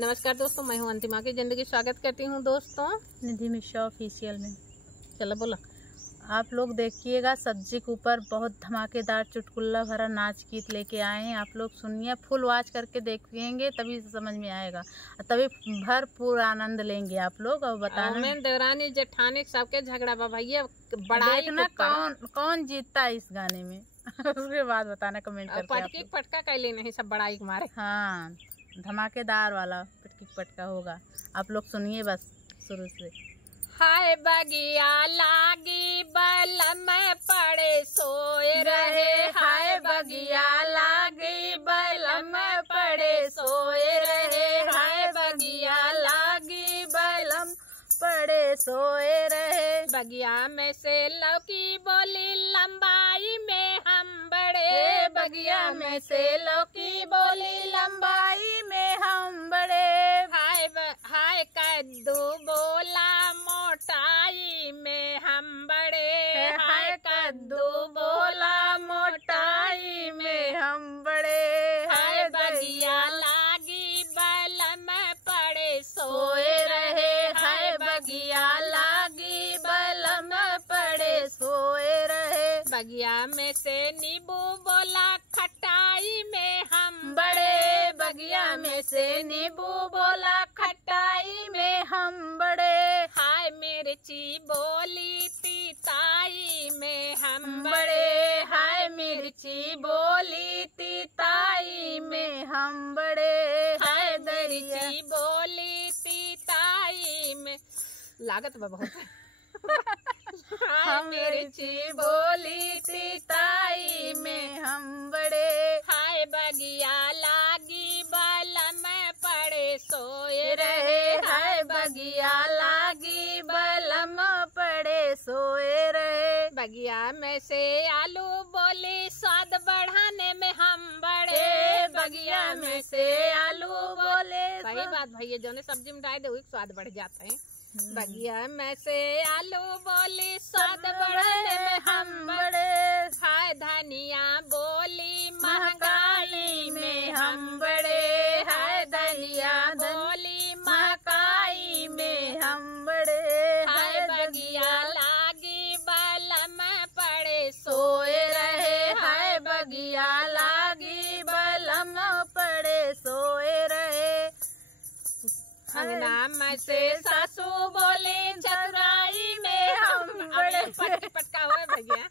नमस्कार दोस्तों, मैं हूं अंतिमा की जिंदगी। स्वागत करती हूं दोस्तों निधि मिश्रा ऑफिशियल में। चलो बोला। आप लोग देखिएगा, सब्जी के ऊपर बहुत धमाकेदार चुटकुला भरा नाच गीत लेके आए हैं। आप लोग सुनिए, फुल वॉच करके देखेंगे तभी समझ में आएगा, तभी भरपूर आनंद लेंगे आप लोग। और बताना देवरानी जेठानी सबके झगड़ा बा भैया, बड़ाई देखना कौन जीतता है इस गाने में। उसके बाद बताना कमेंट करके। पटकी पटका कैले नहीं, सब बड़ाई के मारे। हाँ, धमाकेदार वाला पटकी पटका होगा। आप लोग सुनिए बस शुरू से। हाय बगिया लागी बलम पड़े सोए रहे, हाय बगिया लागी बलम पड़े सोए रहे, हाय बगिया लागी बलम पड़े सोए रहे। बगिया में से लौकी बोली लंबाई में हम बड़े, बगिया में से लौकी बोली लंबाई में हम बड़े। हाय कद्दू बोला मोटाई में हम बड़े, हाय कद्दू बोला मोटाई में हम बड़े। हाय बगिया लागी बलम पड़े सोए रहे, हाय बगिया लागी बलम पड़े सोए रहे। बगिया में से नींबू बोला खटाई में हम बड़े, बगिया में से नींबू बोला खटाई में हम बड़े। हाय मिर्ची बोली तीताई में हम बड़े, हाय मिर्ची बोली तीताई में हम बड़े। हाय मिर्ची बोली तीताई में लागत बा बहुत। हम मिर्ची बोली तीताई में हम बड़े। हाय बगिया लागी बलम पड़े सोए रहे, हाय बगिया लागी बलम पड़े सोए रहे। बगिया में से आलू बोली स्वाद बढ़ाने में हम बड़े, बगिया में से आलू बोले। सही बात भैया, जो ने सब्जी में डाल दे वही स्वाद बढ़ जाता है। बगिया में से आलू बोली स्वाद बढ़ाने में हम बड़े। हाय धनिया बोली महंगाई में हम बड़े, हाय धनिया बोली महंगाई में हम बड़े। हाय बगिया लागी बलम पड़े सोए रहे, हाय बगिया लागी बलम पड़े सोए रहे। अंगना में से सासू बोले चतुराई में हम बड़े। पटका हुआ भैया,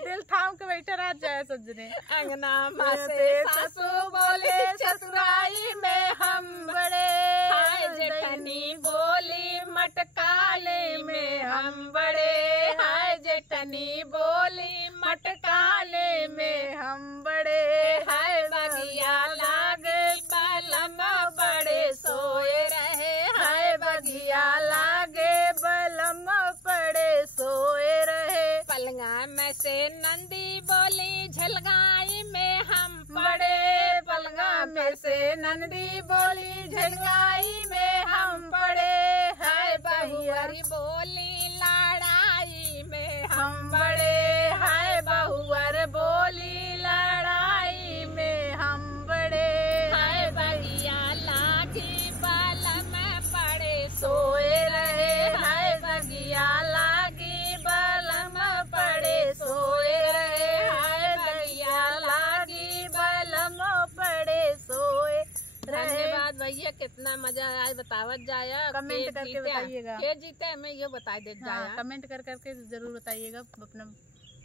दिल थाम के बैठा रह जाए सजने। अंगना में से सासू बोले चतुराई में हम बड़े। हाय जेठनी बोली मटकाले में हम बड़े, हाय जेठनी बोली मटकाले में हम बड़े। हाय बगिया लाग बलम बड़े सोए रहे, हाय बगिया लागे बलम पड़े सोए रहे। पलंगा में से नंदी बोली झलगाई में हम बड़े, पलंगा में से नंदी बोली झलगाई में हम पड़े। हाय बहुअरी बोली लड़ाई में हम बड़े, हाय बहुअर बोली लड़ाई में हम बड़े। हाय बगिया लागी बलम पड़े सोए रहे, हाय बगिया लागी बलम पड़े सोए रहे। हाय बगिया लागी बलम पड़े सोए रहे। धन्यवाद भैया, कितना मजा आया बतावत जाया। कमेंट करके बताइएगा के जीते, हमें ये बता दे जाया। कमेंट कर करके जरूर बताइएगा। अपना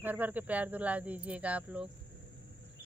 भर भर के प्यार दुला दीजिएगा आप लोग।